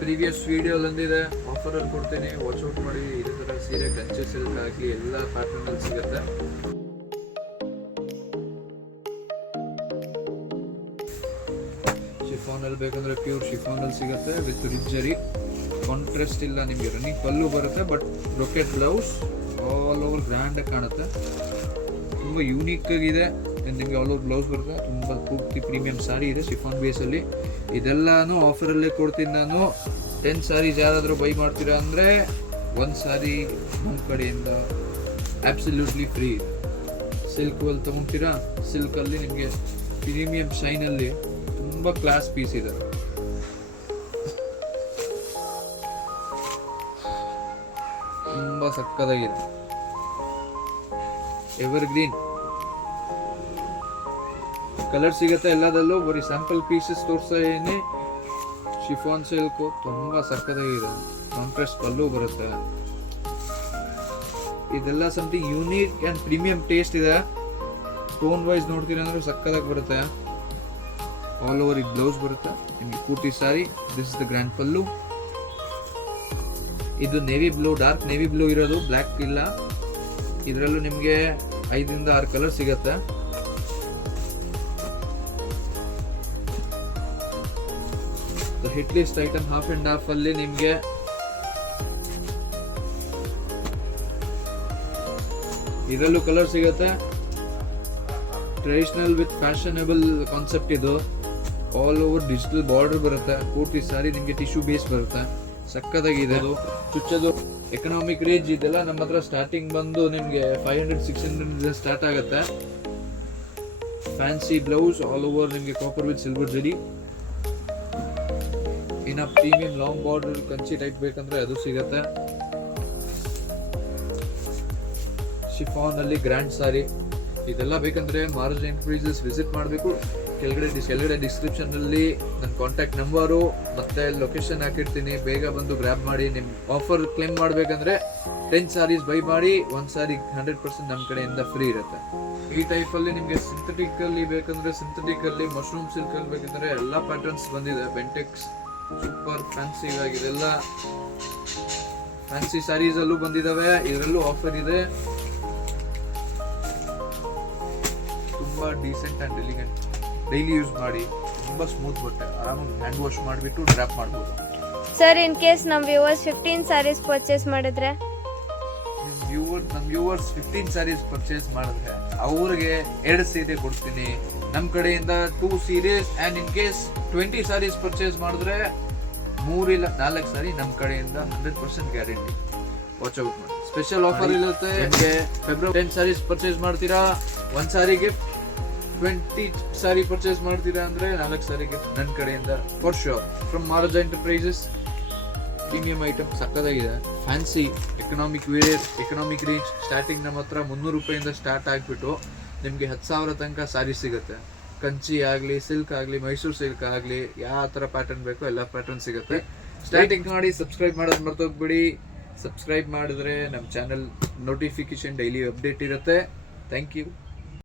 Previous ವಿಡಿಯೋಲಂದಿದೆ, ಆಫರಲ್ಲಿ ಕೊಡ್ತೀನಿ, ವಾಚ್ಔಟ್ ಮಾಡಿ. ಇದೇ ಥರ ಸೀರೆ ಕಂಚೆ ಸಿಲ್ಕ್ ಆಗಲಿ ಎಲ್ಲ ಪ್ಯಾಟರ್ನಲ್ಲಿ ಸಿಗುತ್ತೆ. ಶಿಫಾನಲ್ಲಿ ಬೇಕಂದ್ರೆ ಪ್ಯೂರ್ ಶಿಫಾನಲ್ಲಿ ಸಿಗುತ್ತೆ ವಿತ್ ರಿಜ್ಜರಿ. ಕಾಂಟ್ರಾಸ್ಟ್ ಇಲ್ಲ, ನಿಮಗೆ ರನ್ನಿಂಗ್ ಪಲ್ಲು ಬರುತ್ತೆ, but brocade blouse all over grand ಕಾಣುತ್ತೆ. ತುಂಬ ಯೂನಿಕ್ ಆಗಿದೆ. ನಿಮಗೆ ಆಲ್ ಓವರ್ ಬ್ಲೌಸ್ ಬರುತ್ತೆ. ತುಂಬ ಪೂರ್ತಿ ಪ್ರೀಮಿಯಂ ಸಾರಿ ಇದೆ ಶಿಫಾನ್ ಬೇಸಲ್ಲಿ. ಇದೆಲ್ಲಾನು ಆಫರಲ್ಲೇ ಕೊಡ್ತೀನಿ ನಾನು. 10 ಸಾರೀಸ್ ಯಾರಾದರೂ ಬೈ ಮಾಡ್ತೀರಾ ಅಂದರೆ 1 ಸಾರಿ ನಮ್ಮ ಕಡೆಯಿಂದ ಆಬ್ಸಲ್ಯೂಟ್ಲಿ ಫ್ರೀ. ಸಿಲ್ಕಲ್ಲಿ ತೊಗೊತೀರಾ, ಸಿಲ್ಕಲ್ಲಿ ನಿಮಗೆ ಪ್ರೀಮಿಯಂ ಶೈನಲ್ಲಿ ತುಂಬ ಕ್ಲಾಸ್ ಪೀಸ್ ಇದೆ. ತುಂಬ ಸಕ್ಕತ್ತಾಗಿದೆ. ಎವರ್ ಗ್ರೀನ್ ಕಲರ್ ಸಿಗುತ್ತೆ ಎಲ್ಲದಲ್ಲೂ. ಬರೀ ಸ್ಯಾಂಪಲ್ ಪೀಸಸ್ ತೋರಿಸ್ತಾ ಇದೀನಿ. ಶಿಫಾನ್ ಸಿಲ್ಕು ತುಂಬ ಸಕ್ಕತ್ತಾಗಿದೆ. ಕಾಂಟ್ರಾಸ್ಟ್ ಪಲ್ಲು ಬರುತ್ತೆ. ಇದೆಲ್ಲ something unique and premium taste ಇದೆ. ಟೋನ್ ವೈಸ್ ನೋಡ್ತೀರ ಅಂದ್ರೆ ಸಕ್ಕತ್ತಾಗಿ ಬರುತ್ತೆ. ಆಲ್ ಓವರ್ ಇದು ಬ್ಲೌಸ್ ಬರುತ್ತೆ ನಿಮಗೆ ಪೂರ್ತಿ ಸಾರಿ. ದಿಸ್ ಇಸ್ ದ ಗ್ರ್ಯಾಂಡ್ ಪಲ್ಲು. ಇದು navy blue, dark navy blue ಇರೋದು, ಬ್ಲ್ಯಾಕ್ ಇಲ್ಲ. ಇದರಲ್ಲೂ ನಿಮಗೆ 5 ಇಂದ 6 ಕಲರ್ ಸಿಗುತ್ತೆ. Hit list item half and half ಅಲ್ಲಿ ನಿಮಗೆ ಇದರಲ್ಲೂ ಕಲರ್ ಸಿಗುತ್ತೆ. ಟ್ರೆಡಿಷನಲ್ ವಿತ್ ಫ್ಯಾಷನಬಲ್ ಕಾನ್ಸೆಪ್ಟ್ ಇದು. ಆಲ್ ಓವರ್ ಡಿಜಿಟಲ್ ಬಾರ್ಡರ್ ಬರುತ್ತೆ. ಪೂರ್ತಿ ಸಾರಿ ನಿಮಗೆ ಟಿಶ್ಯೂ ಬೇಸ್ ಬರುತ್ತೆ. ಸಕ್ಕತ್ತಾಗಿದೆ. ಅದು ಚುಚ್ಚೋದು ಎಕನಾಮಿಕ್ ರೇಂಜ್ ಇದೆಲ್ಲ ನಮ್ಮ ಹತ್ರ ಸ್ಟಾರ್ಟಿಂಗ್ ಬಂದು ನಿಮಗೆ 500-600 ಸ್ಟಾರ್ಟ್ ಆಗುತ್ತೆ. ಫ್ಯಾನ್ಸಿ ಬ್ಲೌಸ್ ಆಲ್ ಓವರ್ ನಿಮಗೆ ಕಾಪರ್ ವಿತ್ ಸಿಲ್ವರ್ ಜರಿ. ಇನ್ನು premium long border Kanchi type ಬೇಕಂದ್ರೆ ಅದು ಸಿಗುತ್ತೆ. ಶಿಫಾನ್ ಅಲ್ಲಿ ಗ್ರ್ಯಾಂಡ್ ಸಾರಿ. ಇದೆಲ್ಲ ಬೇಕಂದ್ರೆ ಮಾರುಜ್ ಎಂಟರ್ಪ್ರೈಸಸ್ ವಿಸಿಟ್ ಮಾಡಬೇಕು. ಕೆಳಗಡೆ ಡಿಸ್ಕ್ರಿಪ್ಷನ್ ಅಲ್ಲಿ ನನ್ನ ಕಾಂಟ್ಯಾಕ್ಟ್ ನಂಬರು ಮತ್ತೆ ಲೊಕೇಶನ್ ಹಾಕಿರ್ತೀನಿ. ಬೇಗ ಬಂದು ಗ್ರ್ಯಾಬ್ ಮಾಡಿ. ನಿಮ್ಮ ಆಫರ್ ಕ್ಲೇಮ್ ಮಾಡಬೇಕಂದ್ರೆ 10 ಸಾರೀಸ್ ಬೈ ಮಾಡಿ 1 ಸಾರಿ 100% ನಮ್ಮ ಕಡೆಯಿಂದ ಫ್ರೀ ಇರುತ್ತೆ. ಈ ಟೈಪಲ್ಲಿ ನಿಮಗೆ ಸಿಂಥೆಟಿಕ್ ಅಲ್ಲಿ ಬೇಕಂದ್ರೆ ಸಿಂಥೆಟಿಕ್ ಅಲ್ಲಿ, ಮಶ್ರೂಮ್ ಸಿಲ್ಕ್ ಅಲ್ಲಿ ಬೇಕಂದ್ರೆ ಎಲ್ಲ ಪ್ಯಾಟರ್ನ್ಸ್ ಬಂದಿದೆ. ಬೆಂಟೆಕ್ಸ್ ಸೂಪರ್ ಫ್ಯಾನ್ಸಿ ಇದೆಲ್ಲ ಫ್ಯಾನ್ಸಿ ಸ್ಯಾರೀಸ್ ಅಲ್ಲೂ ಬಂದಿದ್ದಾವೆ. ಇದರಲ್ಲೂ ಆಫರ್ ಇದೆ. ತುಂಬಾ decent and elegant. Daily use ಮಾಡಿ. ತುಂಬಾ ಸ್ಮೂತ್ ಬಟ್ಟೆ. ಆರಾಮಾಗಿ ಹ್ಯಾಂಡ್ ವಾಶ್ ಮಾಡಿಬಿಟ್ಟು ಡ್ರಾಪ್ ಮಾಡ್ಬೋದು. ಸರ್, ಇನ್ ಕೇಸ್ ನಮ್ಮ ವ್ಯೂವರ್ಸ್ 15 ಸಾರೀಸ್ ಪರ್ಚೇಸ್ ಮಾಡಿದ್ರೆ, ನಮ್ಮ ವ್ಯೂವರ್ಸ್ 15 ಸಾರೀಸ್ ಪರ್ಚೇಸ್ ಮಾಡಿದ್ರೆ ಅವ್ರಿಗೆ 2 ಸೀರೆ ಕೊಡ್ತೀನಿ ನಮ್ಮ ಕಡೆಯಿಂದ. 2 series. And in case 20 sarees purchase ಮಾಡಿದ್ರೆ 3 ಇಲ್ಲ 4 ಸಾರಿ ನಮ್ಮ ಕಡೆಯಿಂದ 100% ಗ್ಯಾರಂಟಿ. ವಾಚ್ಔಟ್ ಮಾಡಿ. ಸ್ಪೆಷಲ್ ಆಫರ್ ಇರುತ್ತೆ. ಫೆಬ್ರವರಿ 10 ಸಾರೀಸ್ ಪರ್ಚೇಸ್ ಮಾಡ್ತೀರಾ 1 ಸಾರಿಗೆ 20 ಸಾರಿ ಪರ್ಚೇಸ್ ಮಾಡ್ತೀರಾ ಅಂದ್ರೆ 4 ಸಾರಿಗೆ ನನ್ನ ಕಡೆಯಿಂದ ಫಾರ್ ಶೋರ್. ಫ್ರಮ್ ಮಾರುಜ್ ಎಂಟರ್ಪ್ರೈಸಸ್. ಪ್ರೀಮಿಯಂ ಐಟಮ್ ಸಕ್ಕತ್ತಾಗಿದೆ. Fancy economic ware, economic range starting ನಮ್ಮ ಹತ್ರ 300 ರೂಪಾಯಿಂದ ಸ್ಟಾರ್ಟ್ ಆಗಿಬಿಟ್ಟು ನಿಮಗೆ 10,000 ತನಕ ಸಾರಿ ಸಿಗುತ್ತೆ. ಕಂಚಿ ಆಗಲಿ, ಸಿಲ್ಕ್ ಆಗಲಿ, ಮೈಸೂರು ಸಿಲ್ಕ್ ಆಗಲಿ, ಯಾವ ಥರ ಪ್ಯಾಟರ್ನ್ ಬೇಕೋ ಎಲ್ಲ ಪ್ಯಾಟರ್ನ್ ಸಿಗುತ್ತೆ. ಸ್ಟಾರ್ಟಿಂಗ್ ಮಾಡಿ ಸಬ್ಸ್ಕ್ರೈಬ್ ಮಾಡೋದು ಮರ್ತೋಗ್ಬಿಡಿ. ಸಬ್ಸ್ಕ್ರೈಬ್ ಮಾಡಿದ್ರೆ ನಮ್ಮ ಚಾನಲ್ ನೋಟಿಫಿಕೇಶನ್ ಡೈಲಿ ಅಪ್ಡೇಟ್ ಇರುತ್ತೆ. Thank you.